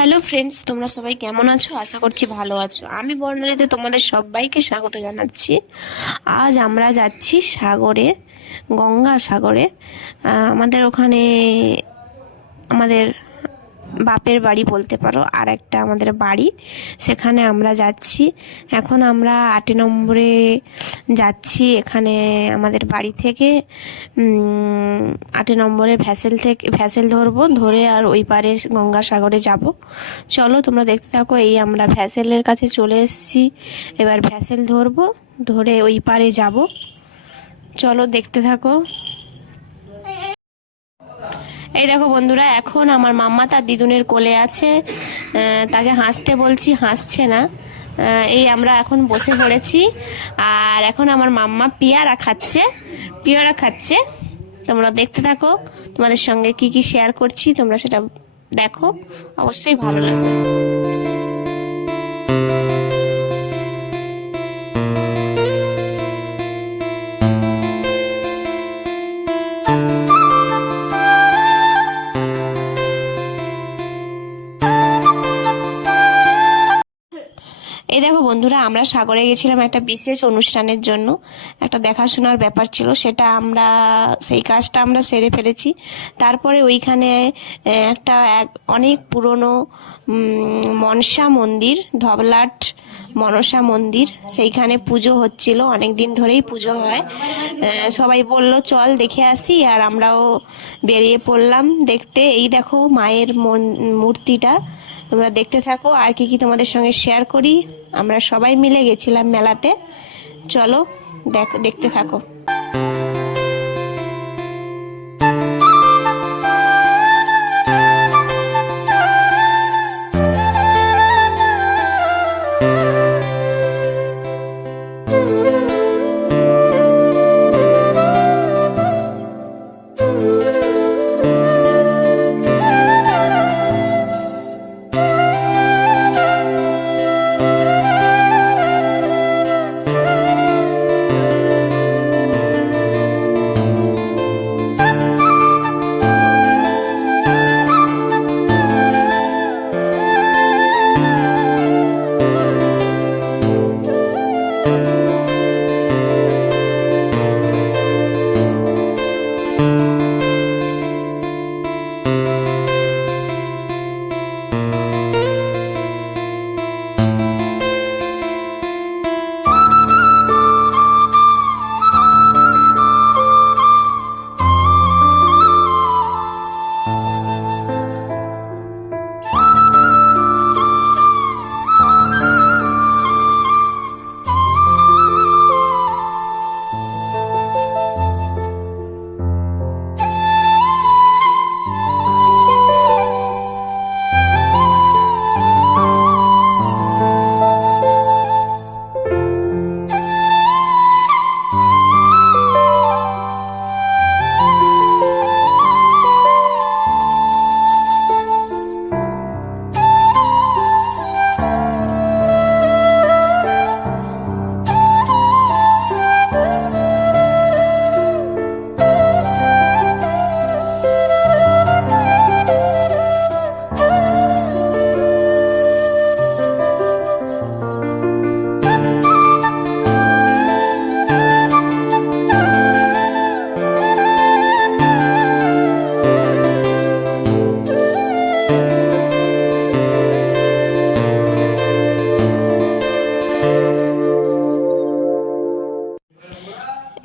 Hello friends তোমরা সবাই কেমন আছো? আশা করছি ভালো আছো। আমি বর্ণালীতে তোমাদের সবাইকে স্বাগত জানাচ্ছি। আজ আমরা যাচ্ছি সাগরে, গঙ্গা সাগরে। আমাদের ওখানে আমাদের বাপের বাড়ি বলতে পারো আর একটা আমাদের বাড়ি। সেখানে আমরা যাচ্ছি। এখন আমরা আটে নম্বরে যাচ্ছি এখানে আমাদের বাড়ি থেকে। আটে নম্বরে ভ্যাসেল থেকে, ভ্যাসেল ধরবো, ধরে আর ওই পারে গঙ্গাসাগরে যাব। চলো তোমরা দেখতে থাকো, এই আমরা ভ্যাসেলের কাছে চলে এসেছি। এবার ভ্যাসেল ধরবো, ধরে ওই পারে যাব। চলো দেখতে থাকো। এই দেখো বন্ধুরা, এখন আমার মাম্মা তার দিদুনের কোলে আছে। তাকে হাসতে বলছি, হাসছে না। এই আমরা এখন বসে পড়েছি। আর এখন আমার মাম্মা পিয়ারা খাচ্ছে, পেয়ারা খাচ্ছে। তোমরা দেখতে থাকো, তোমাদের সঙ্গে কি কি শেয়ার করছি, তোমরা সেটা দেখো। অবশ্যই ভালো লাগবে। এই দেখো বন্ধুরা, আমরা সাগরে গেছিলাম একটা বিশেষ অনুষ্ঠানের জন্য। একটা দেখাশোনার ব্যাপার ছিল, সেটা আমরা, সেই কাজটা আমরা সেরে ফেলেছি। তারপরে ওইখানে একটা এক, অনেক পুরনো মনসা মন্দির, ধবলাট মনসা মন্দির, সেইখানে পুজো হচ্ছিল, অনেক দিন ধরেই পুজো হয়। সবাই বলল, চল দেখে আসি। আর আমরাও বেরিয়ে পড়লাম দেখতে। এই দেখো, মায়ের মূর্তিটা। তোমরা দেখতে থাকো আর কি কি তোমাদের সঙ্গে শেয়ার করি। আমরা সবাই মিলে গেছিলাম মেলাতে। চলো দেখ দেখতে থাকো।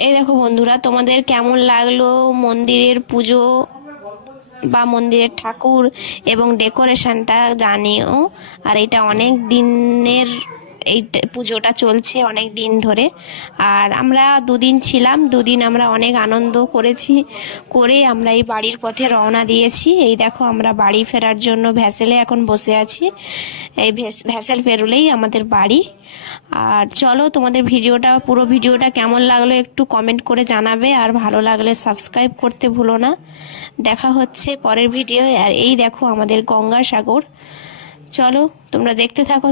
এই দেখো বন্ধুরা, তোমাদের কেমন লাগল মন্দিরের পুজো বা মন্দিরের ঠাকুর এবং ডেকোরেশনটা জানিও। আর এটা অনেক দিনের এই পুজোটা চলছে অনেক দিন ধরে। আর আমরা দুদিন ছিলাম, দুদিন আমরা অনেক আনন্দ করেছি, করে আমরা এই বাড়ির পথে রওনা দিয়েছি। এই দেখো, আমরা বাড়ি ফেরার জন্য ভ্যাসেলে এখন বসে আছি। এই ভ্যাসেল পেরোলেই আমাদের বাড়ি। আর চলো, তোমাদের ভিডিওটা, পুরো ভিডিওটা কেমন লাগল একটু কমেন্ট করে জানাবে। আর ভালো লাগলে সাবস্ক্রাইব করতে ভুলো না। দেখা হচ্ছে পরের ভিডিও আর এই দেখো, আমাদের গঙ্গাসাগর। চলো, তোমরা দেখতে থাকো